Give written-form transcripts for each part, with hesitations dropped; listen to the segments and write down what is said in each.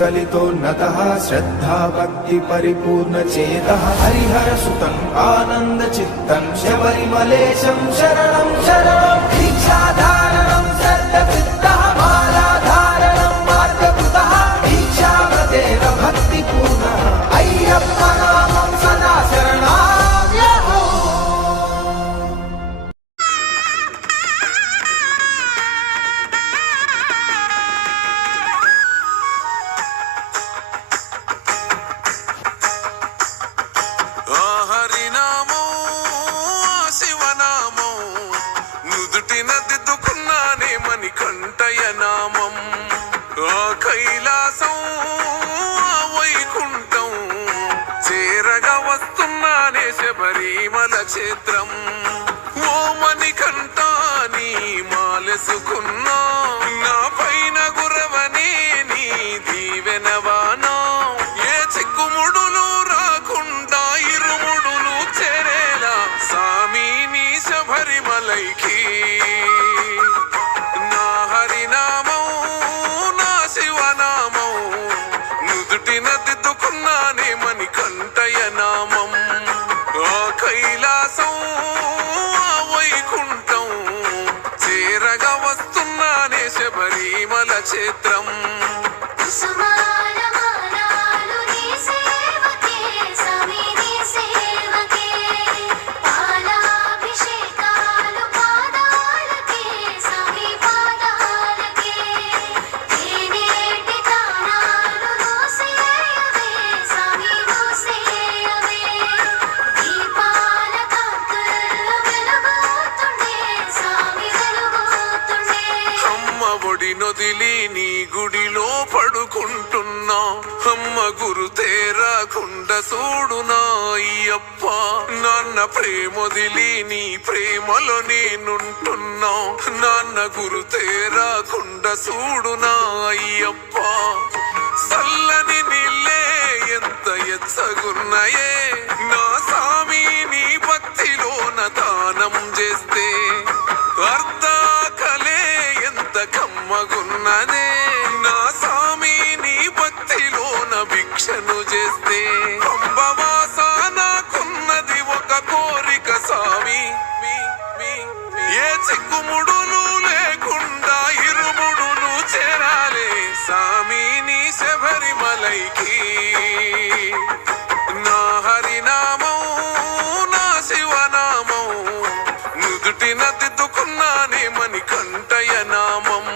कलितोन्नतः श्रद्धा भक्ति परिपूर्ण चेतः हरिहर सुतं आनंद चित्तं शबरिमलेशं शरणं शरणं दीक्षाधारणं सर्वसिद्धः मालाधारणं मार्गकृतः दीक्षाव्रतेन भक्तिपूर्णः अय्यप्प नामं सदा शरणाम्यहो। నుదుటినదిద్దుకున్నానే మణికంఠయ నామం కైలాసం వైకుంఠం చేరగా వస్తున్నానే శబరిమల క్షేత్రం ఓ మణికంఠ నీ మాలెసుకున్నా నా పైన గురవనే నీ దీవెనవానా ఏ చిక్కుముడులు రాకుండా ఇరుముడులు చేరేలా సామి నీ శబరిమలైకి నా హరినామం నా శివనామం నుదుటినదిద్దుకున్నానే మణికంఠయ నామం కైలాసం వైకుంఠం చేరగా వస్తున్నానే శబరిమల క్షేత్రం నొదిలి నీ గుడిలో పడుకుంటున్నా అమ్మ గురు తేరాకుండా చూడునా అయ్యప్ప నాన్న ప్రేమొదిలి నీ ప్రేమలో నేనుంటున్నా నాన్న గురు తేరాకుండా చూడునా అయ్యప్ప సల్లని నీళ్ళే ఎంత ఎచ్చగున్నాయే నా సామి నీ భక్తిలోన దానం చేస్తే అర్ధాకలే ఎంత కమ్మగున్నదే నా సామి నీ భక్తిలోన భిక్షను చేస్తే అంబవాస నాకున్నది ఒక కోరిక సామి ఏ చిక్కుముడులు లేకుండా ఇరుముడులు చేరాలే సామి నీ శబరిమలైకి నా హరినామం నా శివనామం నుదుటినదిద్దుకున్నానే మణికంఠయ నామం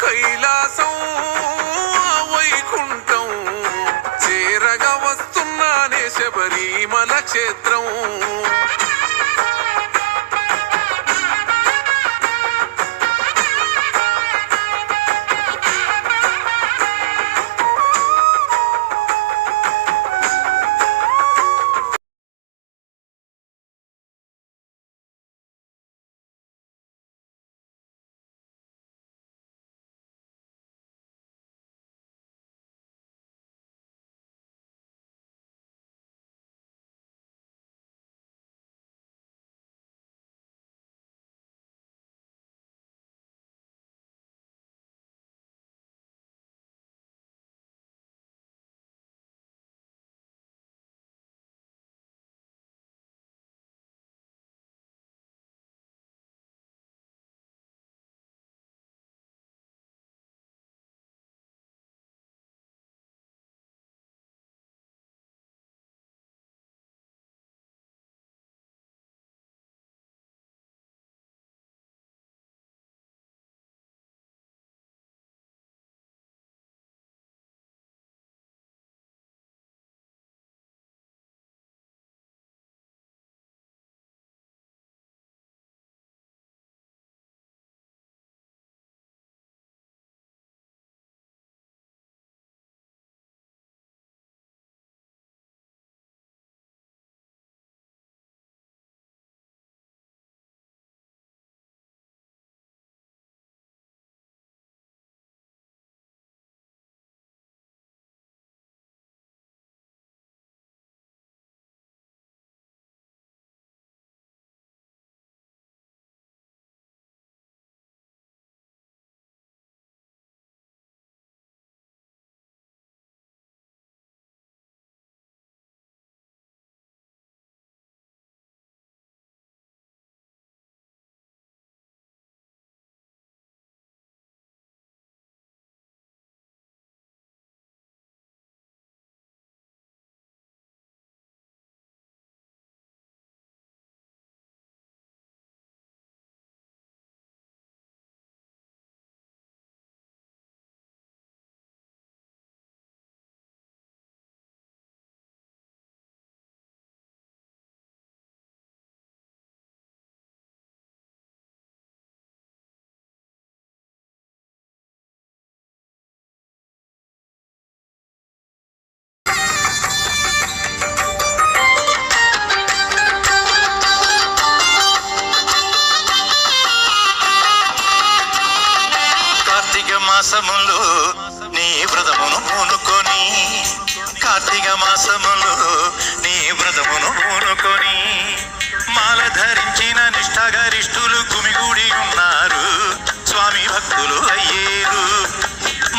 కైలాసం వైకుంఠం చేరగా వస్తున్నానే శబరిమల క్షేత్రం కార్తీక మాసములో నీ వ్రతమును పూనుకొని కార్తీక మాసములో నీ వ్రతమును పూనుకొని మాల ధరించిన నిష్ఠాగరిష్ఠులు గుమిగూడి ఉన్నారు స్వామి భక్తులు అయ్యేరు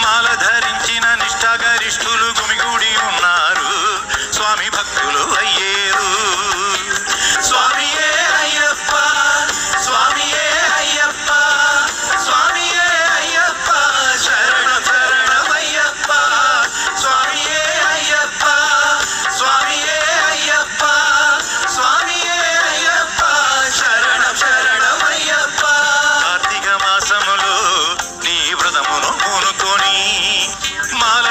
మాల ధరించిన నిష్ఠాగరిష్ఠులు గుమిగూడి ఉన్నారు స్వామి భక్తులు అయ్యేరు స్వామియే అయ్యప్ప స్వామియే అయ్యప్ప స్వామియే అయ్యప్ప శరణ శరణమయ్యప్ప స్వామియే అయ్యప్ప స్వామియే అయ్యప్ప స్వామియే అయ్యప్ప శరణ శరణమయ్యప్ప కార్తీక మాసములో నీ వ్రతమును పూనుకొని మాల